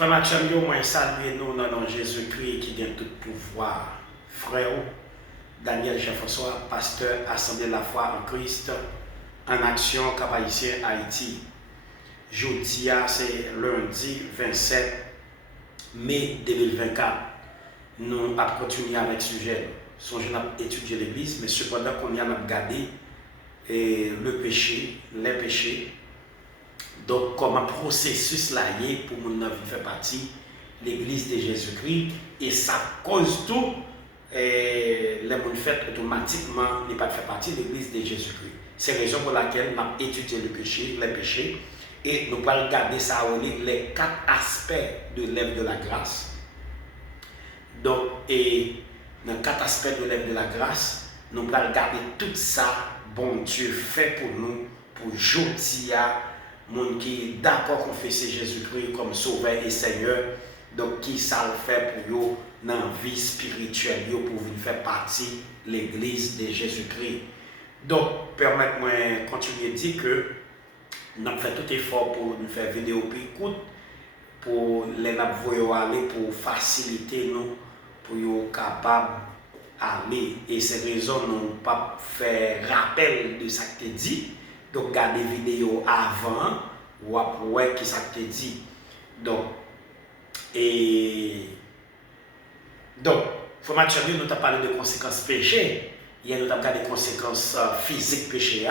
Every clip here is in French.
Frère Mathieu, moi saluer nous dans le nom de Jésus-Christ qui donne tout pouvoir. Frère Daniel Jean-François, pasteur Assemblée de la foi en Christ, en action Cap-Haïtien Haïti. Jeudi, c'est lundi 27 mai 2024. Nous allons continuer avec le sujet. Songez à étudier l'église, mais cependant qu'on y a regardé le péché, les péchés. Donc, comme un processus là pour mon vie faire partie de l'église de Jésus-Christ, et ça cause tout, les gens fait automatiquement ne pas faire partie de l'église de Jésus-Christ. C'est la raison pour laquelle nous avons étudié le péché, les péchés, et nous allons regarder ça, les 4 aspects de l'œuvre de la grâce. Donc, et dans 4 aspects de l'œuvre de la grâce, nous allons regarder tout ça, bon Dieu fait pour nous, pour aujourd'hui. Moun qui est d'accord confesser Jésus-Christ comme sauveur et Seigneur, donc qui ça le fait pour eux dans la vie spirituelle, pour venir faire partie de l'église de Jésus-Christ. Donc, permettez-moi de continuer à dire que nous avons fait tout effort pour nous faire vidéo puis écoute, pour les voyer aller, pour faciliter nous, pour être capable d'aller. Et c'est raison nous pas faire rappel de ce que tu dit. Donc, regardez la vidéo avant ou après qui ça te dit. Donc, faut m'attirer, nous avons parlé de conséquences péché. Hier, nous avons regardé des conséquences physiques péché.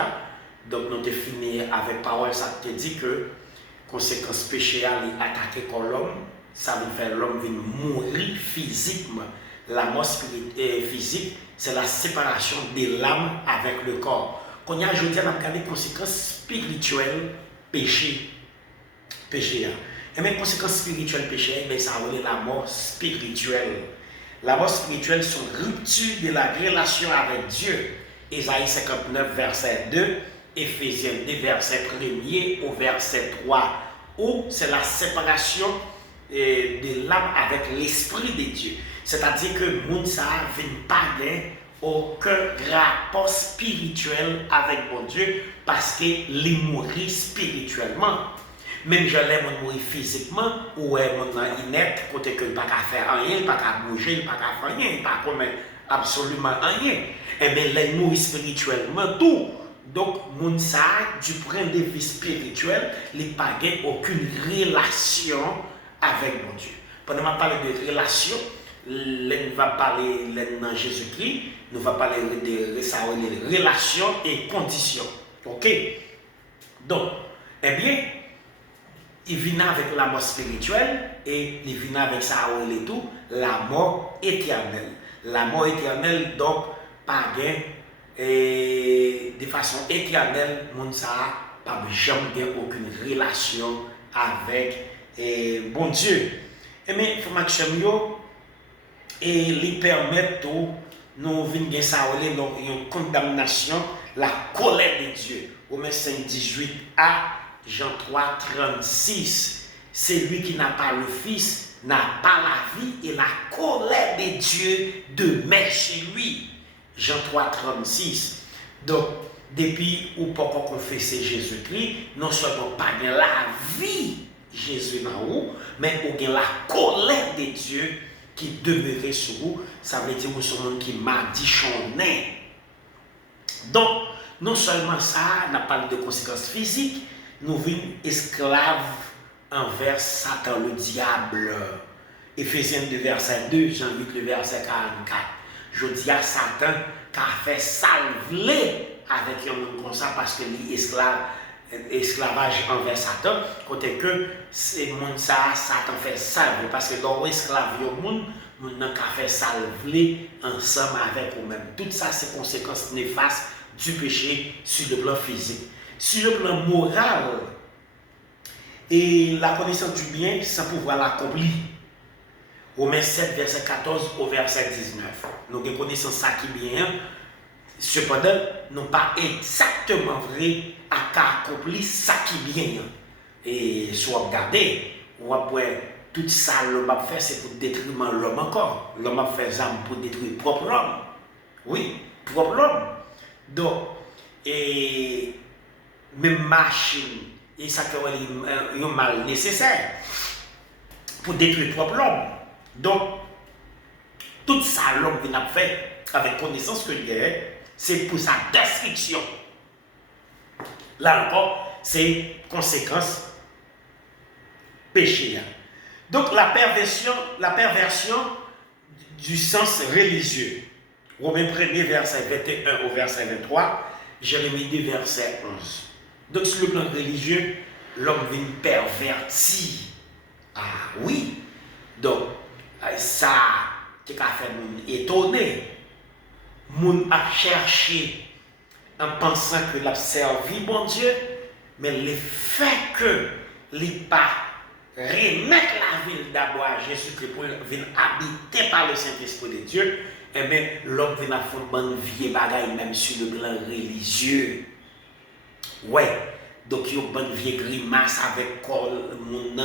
Donc, nous avons fini avec parole, ça te dit que conséquences péché, attaquer l'homme, ça veut faire l'homme mourir physiquement. La mort physique, c'est la séparation de l'âme avec le corps. Quand on a aujourd'hui, on a regardé les conséquences spirituelles péché. Et mes conséquences spirituelles péché, ça relève la mort spirituelle. La mort spirituelle, c'est une rupture de la relation avec Dieu. Ésaïe 59, verset 2, Éphésiens 2, verset 1er au verset 3, où c'est la séparation de l'âme avec l'esprit de Dieu. C'est-à-dire que Mounsa ne vient pas aucun rapport spirituel avec mon Dieu parce qu'il mourit spirituellement. Même je l'aime mourir physiquement ou mon inerte, côté que il pas qu'à faire rien, il pas qu'à bouger, il pas qu'à faire rien, il pas comme absolument rien. Et bien il mourit spirituellement tout. Donc mon ça du point de vue spirituel, il n'a pas aucune relation avec mon Dieu. Pendant que je parle de relation, nous va parler dans Jésus-Christ, nous va parler de relations et conditions. Ok? Donc, eh bien, il vient avec la mort spirituelle et il vient avec ça et tout, la mort éternelle. La mort éternelle, donc, pas de façon éternelle, mon ça pas jamais aucune relation avec bon Dieu. Eh bien, il faut que et lui permettre nous venir ça une condamnation, la colère de Dieu. Romains 5, 18a, Jean 3, 36. Celui qui n'a pas le Fils n'a pas la vie et la colère de Dieu demeure chez lui. Jean 3, 36. Donc, depuis où pas confesser Jésus-Christ, non seulement pas la vie Jésus dans vous, mais ou la colère de Dieu qui demeurait sur vous, ça veut dire que vous êtes un monde qui m'a dit chonné. Donc, non seulement ça, n'a pas de conséquences physiques, nous vîmes esclaves envers Satan, le diable. Éphésiens 2, verset 2, Jean-Luc, le verset 44. Je dis à Satan qu'a fait salver avec un monde comme ça parce que l'esclavage envers Satan, côté que c'est monde ça, Satan fait salver parce que dans l'esclavage au monde, nous n'avons qu'à faire salver ensemble avec nous-mêmes. Tout ça, c'est conséquences néfastes du péché sur le plan physique. Sur le plan moral, et la connaissance du bien sans pouvoir l'accomplir. Romains 7, verset 14 au verset 19. Nous connaissons ça qui est bien. Cependant, nous pas exactement vrai à accomplir ça qui est bien. Et soit regardé, ou après, tout ça, l'homme a fait, c'est pour détruire l'homme encore. L'homme a fait ça pour détruire propre homme. Oui, propre homme. Donc, et même machine, et ça qui est un mal nécessaire. pour détruire propre l'homme. Donc, tout ça, l'homme vient fait avec connaissance que il a, c'est pour sa destruction. Là encore, c'est conséquence péché. Donc, la perversion du sens religieux. Romains 1er, verset 21 au verset 23, Jérémie 2, verset 11. Donc, sur le plan religieux, l'homme vient pervertir. Ah oui. Donc, ça, qui a fait nous étonner. Moun a cherché en pensant que l'a servi bon Dieu, mais le fait que les pas remettre la ville d'abord à Jésus-Christ pour venir habiter par le Saint-Esprit de Dieu, et bien l'homme vient à faire une bonne vieille bagaille même sur le plan religieux. Ouais, donc il y a une bonne vieille grimace avec mon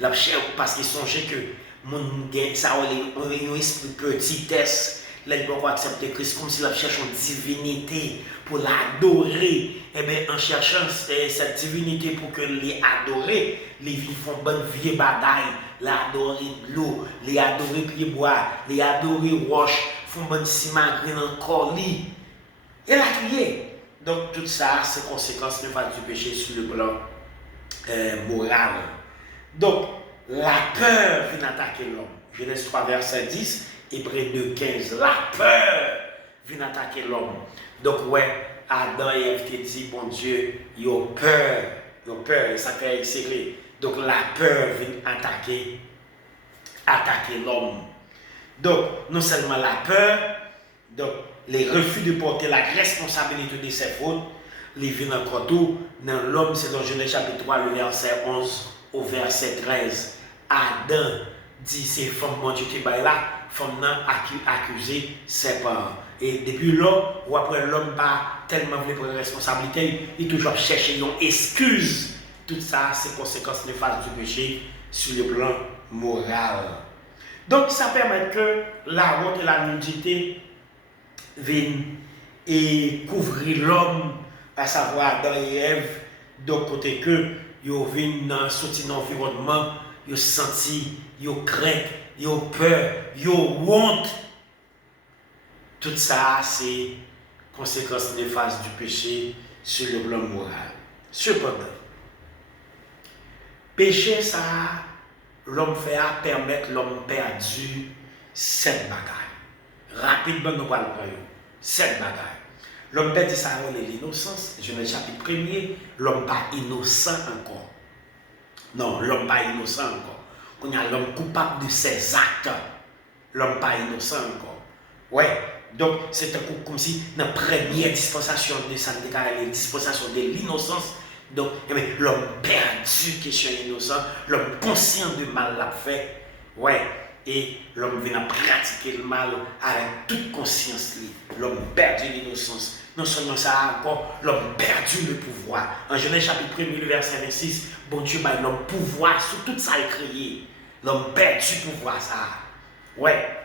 la chair parce qu'ils songeaient que mon ça a un esprit petitesse. Là, ils vont accepter Christ comme s'il cherche une divinité pour l'adorer. Et bien, en cherchant cette divinité pour que les adorer, les vies font bonne vieille bataille, l'adorer de l'eau, les adorer pied bois, les adorer roche, font bonne simagrine encore lit. Et la crier. Donc, tout ça, c'est conséquence du péché sur le plan moral. Donc, la peur vient attaquer l'homme. Genèse 3, verset 10. Hébreux 2, 15, la peur vient attaquer l'homme. Donc, ouais, Adam et Ève te dit, bon Dieu, ils ont peur, ça fait accélérer. Donc, la peur vient attaquer l'homme. Donc, non seulement la peur, donc, les refus de porter la responsabilité de ses fautes, les viennent encore tout. Dans l'homme, c'est dans Genèse chapitre 3, le verset 11 au verset 13. Adam dit, c'est femme, mon Dieu, qui est là. Femme n'a accusé ses parents. Et depuis là, ou après l'homme pas tellement voulu prendre responsabilité, il toujours cherché une excuse. Tout ça, c'est conséquence néfaste du péché sur le plan moral. Donc, ça permet que la honte et la nudité viennent et couvrir l'homme, à savoir Adam et Ève, de côté que ils viennent sortir dans l'environnement, ils senti, ils craignent, ils ont peur, ils ont honte. Tout ça, c'est conséquence néfaste du péché sur le plan moral. Cependant, péché, ça, l'homme fait à permettre l'homme perdu cette bagaille. Rapidement, nous parlons de cette bagaille. L'homme perdu, ça, on est l'innocence. Genèse chapitre 1er, l'homme pas innocent encore. Non, l'homme pas innocent encore. On a l'homme coupable de ses actes. L'homme pas innocent encore. Ouais. Donc, c'est un coup comme si dans la première dispensation de ça, la dispensation de l'innocence. Donc, l'homme perdu qui est innocent, l'homme conscient du mal l'a fait. Ouais. Et l'homme vient pratiquer le mal avec toute conscience. L'homme perdu l'innocence. Non seulement ça, encore, l'homme perdu le pouvoir. En Genèse chapitre 1, verset 26, bon Dieu m'a l'homme pouvoir sur tout ça écrit. L'homme perdu pouvoir ça. Ouais.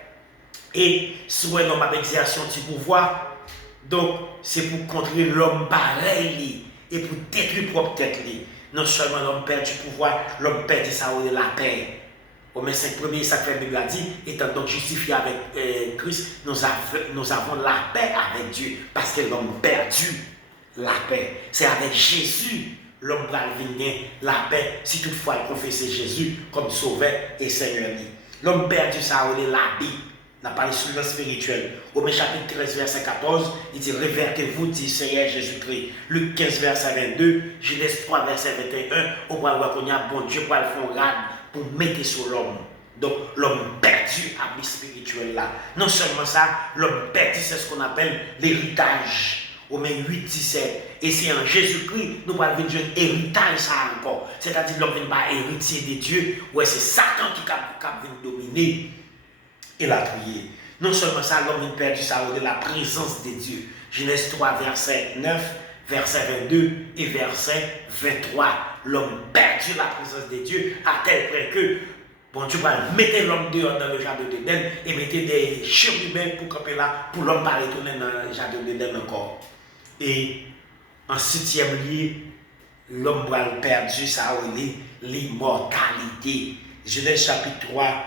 Et si l'homme a exercé son pouvoir, donc c'est pour contrer l'homme pareil et pour détruire propre tête. Non seulement l'homme perd du pouvoir, l'homme perd ça de la paix. Au moins 5 premiers, ça fait la Bible a dit, étant donc justifié avec Christ, nous avons la paix avec Dieu, parce que l'homme perdu la paix. C'est avec Jésus, l'homme va venir la paix, si toutefois il confesse Jésus comme sauveur et Seigneur. L'homme perdu, ça a la Bible. On a parlé sur le spirituel. Au chapitre 13, verset 14, il dit, révertez-vous, dit Seigneur Jésus-Christ. Luc 15, verset 22, Genèse 3, verset 21, on va voir qu'on y a bon Dieu pour le fond rade, pour mettre sur l'homme. Donc, l'homme perdu à vie spirituelle là. Non seulement ça, l'homme perdu, c'est ce qu'on appelle l'héritage. Au moins 8, 17. Et c'est en Jésus-Christ, nous allons venir un héritage ça encore. C'est-à-dire l'homme ne vient pas héritier de Dieu. Ouais, c'est Satan qui vient dominer. Et la prier. Non seulement ça, l'homme est perdu ça de la présence de Dieu. Genèse 3, verset 9, verset 22 et verset 23. L'homme perdu la présence de Dieu à tel point que, bon Dieu va mettre l'homme dehors dans le jardin d'Éden et mettre des chérubins pour camper là, pour l'homme pas retourner dans le jardin d'Éden encore. Et en 7e lieu, l'homme va perdu ça l'immortalité. Genèse chapitre 3,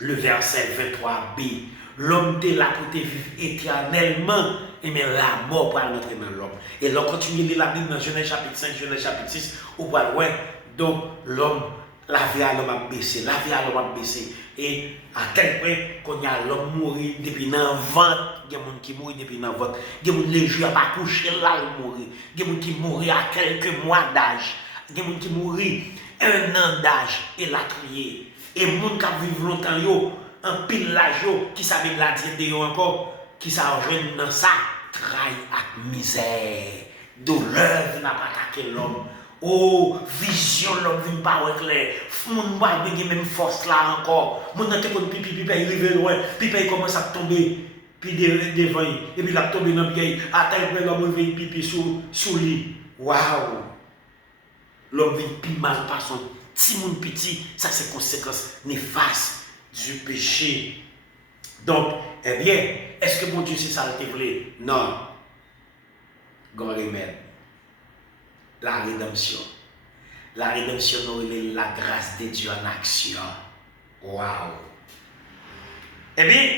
le verset 23b. L'homme était là pour te vivre éternellement, et mais la mort pour rentrer dans l'homme. Et là, quand tu lis la Bible dans Genèse chapitre 5, Genèse chapitre 6, on voit, ouais, donc l'homme, la vie à l'homme a baissé, la vie à l'homme a baissé. Et à tel point qu'on y a l'homme mourir depuis dans le ventre, il y a des gens qui mourent depuis dans le ventre, il y a des gens les jours à coucher là, ils mourent, il y a des gens qui mourent à quelques mois d'âge, il y a des gens qui mourent 1 an d'âge et la crier. Et les gens qui vivent longtemps, yo, un pile l'âge qui savent la dire de encore, qui savent rejoindre dans ça, trahi et misère, douleur n'a pas attaqué l'homme. Oh, vision, l'homme vient pas clair. Moun pas même force là encore. Moun n'a te kon pipi, il arrive loin, pipi il commence à tomber. Puis devant, et puis il a tombé dans le pied. À tel point l'homme vient pipi sous lui. Waouh! L'homme vient plus mal par son petit moun petit. Ça c'est conséquence néfaste du péché. Donc, eh bien, est-ce que mon Dieu c'est ça le voulait? Non. Grand remède. La rédemption. La rédemption, c'est la grâce de Dieu en action. Waouh! Eh bien,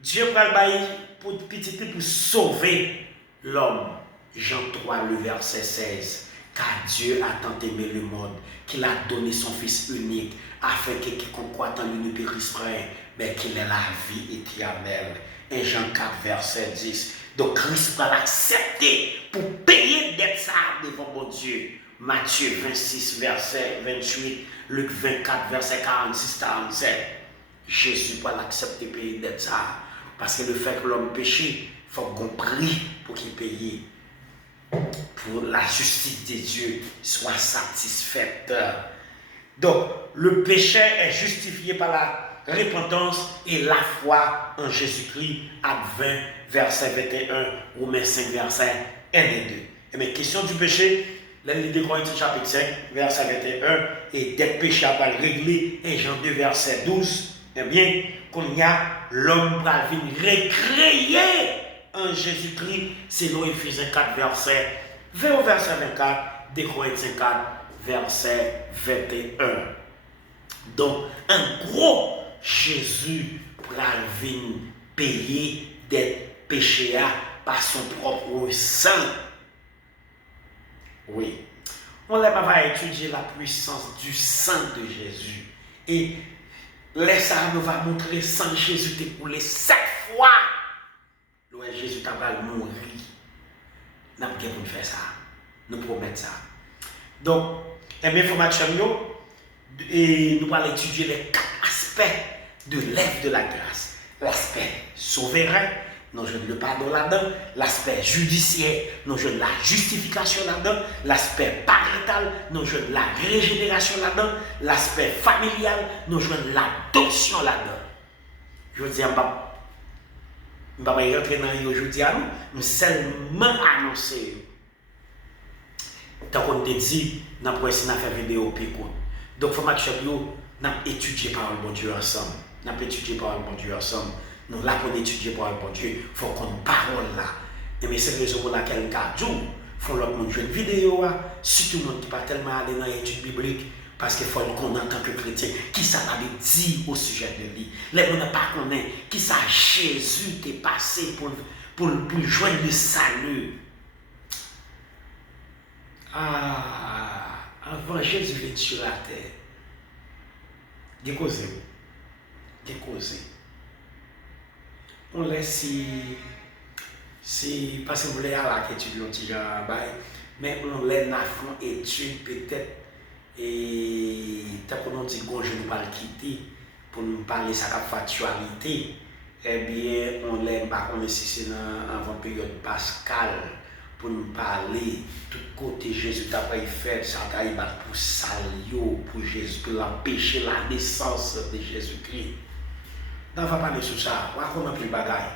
Dieu va le bailler pour petit peu pour sauver l'homme. Jean 3, le verset 16. Car Dieu a tant aimé le monde qu'il a donné son Fils unique afin que quiconque croit en lui ne périsse point, mais qu'il ait la vie éternelle. Et Jean 4, verset 10. Donc Christ va l'accepter pour payer dette ça devant mon Dieu. Matthieu 26, verset 28, Luc 24, verset 46-47. Jésus va l'accepter payer dette ça. Parce que le fait que l'homme péché, il faut qu'on prie pour qu'il paye. Pour la justice de Dieu soit satisfaite. Donc, le péché est justifié par la repentance et la foi en Jésus-Christ, Actes 20, verset 21, Romains 5, verset 1 et 2. Et mes questions du péché, l'année de Corinthiens chapitre 5, verset 21, et d'être péché à pas régler, et Jean 2, verset 12, eh bien, qu'on y a l'homme va venir recréer en Jésus-Christ, selon Éphésiens 4, verset 20 au verset 24, de Corinthiens 4, verset 21. Donc, en gros, Jésus va venir payer des péchés par son propre sang. Oui. On va étudier la puissance du sang de Jésus. Et laisse ça nous va montrer sang Jésus découlé 7 fois. Jésus t'a pas mourir. Nous avons besoin de faire ça. Nous promettons ça. Donc, information, et nous allons étudier les 4 aspects de l'œuvre de la grâce. L'aspect souverain, nous jouons le pardon là-dedans. L'aspect judiciaire, nous jouons la justification là-dedans. L'aspect parental, nous jouons la régénération là-dedans. L'aspect familial, nous jouons l'adoption là-dedans. Je veux dire, je ne vais pas rentrer dans les aujourd'hui à nous, mais seulement annoncer. Tant qu'on te dit, nous avons essayé de faire une vidéo pico. Donc, il faut que nous étudier par le bon Dieu ensemble. Nous avons étudié par le bon Dieu ensemble. Nous l'avons étudié par le bon Dieu. Il faut qu'on parole là. Et c'est la raison pour laquelle nous avons faut l'autre monde jouer une vidéo, surtout le monde qui pas tellement aller dans l'étude biblique. Parce qu'il faut qu'on en tant que chrétien, qui ça va dire au sujet de lui. Les gens ne pas connaître qui ça Jésus t'est passé pour joindre le salut. Ah, avant Jésus vient sur la terre. Décausez. On laisse si parce que vous voulez aller à l'étude, mais on laisse à fond étude peut-être. Et tant qu'on dit que je ne vais pas le quitter pour nous parler de sa factualité, eh bien, on l'aime pas comme si c'est avant la période pascale pour nous parler tout côté Jésus t'a pas fait, ça t'a pour salio, pour Jésus, pour empêcher la naissance de Jésus-Christ. On va parler sur ça, on va commencer le bagage.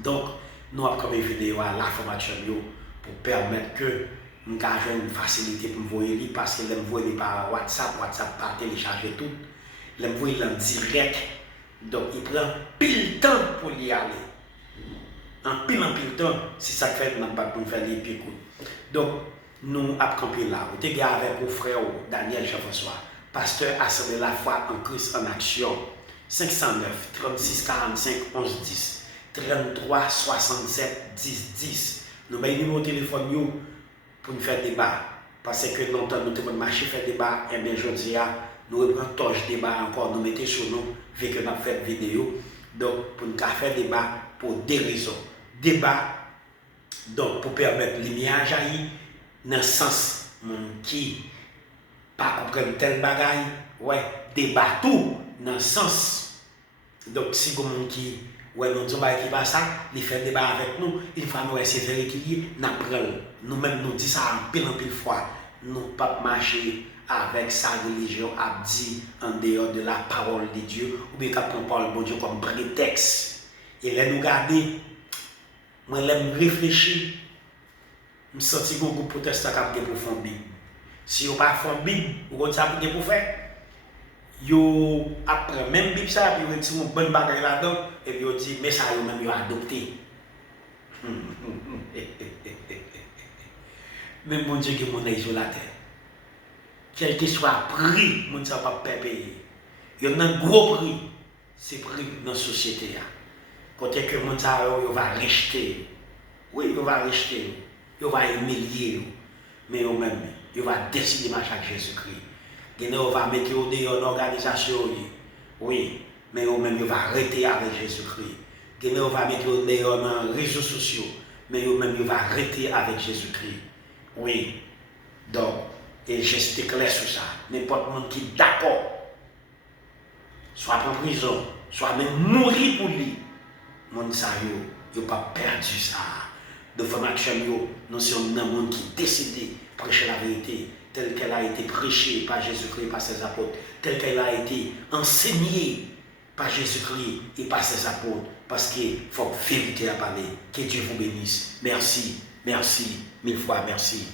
Donc, nous avons comme une vidéo à la formation pour permettre que nous avons une facilité pour me voir parce que je me vois par WhatsApp par télécharger tout. Je me vois en direct. Donc il prend pile temps pour y aller. En pile temps, si ça fait, nous n'avons pas pour faire les pieds. Donc, nous avons campé là. Vous êtes avec mon frère Daniel Jean-François, pasteur Assemblée la foi en Christ en action. 509 36 45 11 10 33 67 10 10. Nous avons numéro de téléphone pour nous faire débat. Parce que nous avons marché faire débat, et bien aujourd'hui, nous reprenons torche débat encore, nous mettons sur nous, vu que nous avons fait vidéo. Donc, pour nous faire débat pour des raisons. Débat, donc, pour permettre lumière jaillir dans le sens qui pas comprendre tel bagaille, ouais, débat tout dans le sens. Donc, si vous avez qui ouais, nous disons qui va ça, il fait débat avec nous, il faut nous essayer de vérifier, nous-mêmes nous disons ça en pile fois. Nous ne pas marcher avec sa religion abdi en dehors de la parole de Dieu, ou bien qu'on parle de Dieu comme prétexte. Et là, nous garder, moi, je réfléchir, je sens que vous protestants qui pour faire Bible. Si vous ne faites pas Bible, vous avez ça pour faire. Yo après même Bible ça, puis vous retirez une bonne bagaille là-dedans, et puis vous dites, mais ça, vous même adopté. Même mon Dieu qui est mon isolateur. Quel que soit le prix, mon Dieu ne va pas payer. Il y a un gros prix, c'est prix dans la société. Côté que mon Dieu va rejeter. Oui, il va rejeter. Il va humilier. Mais eux-mêmes, il va décider de marcher avec Jésus-Christ. Il va mettre en organisation. Oui, mais eux-mêmes, il va arrêter avec Jésus-Christ. Il va mettre dans les réseaux sociaux. Mais eux-mêmes, il va arrêter avec Jésus-Christ. Oui, donc, et je clair sur ça. N'importe qui est d'accord, soit en prison, soit même mourir pour lui, mon ça yo pas perdu ça. De formation nous sommes un monde qui décide de prêcher la vérité telle qu'elle a été prêchée par Jésus-Christ, par ses apôtres, telle qu'elle a été enseignée par Jésus-Christ et par ses apôtres, parce qu'il faut vérité à parler. Que Dieu vous bénisse. Merci, merci, mille fois merci.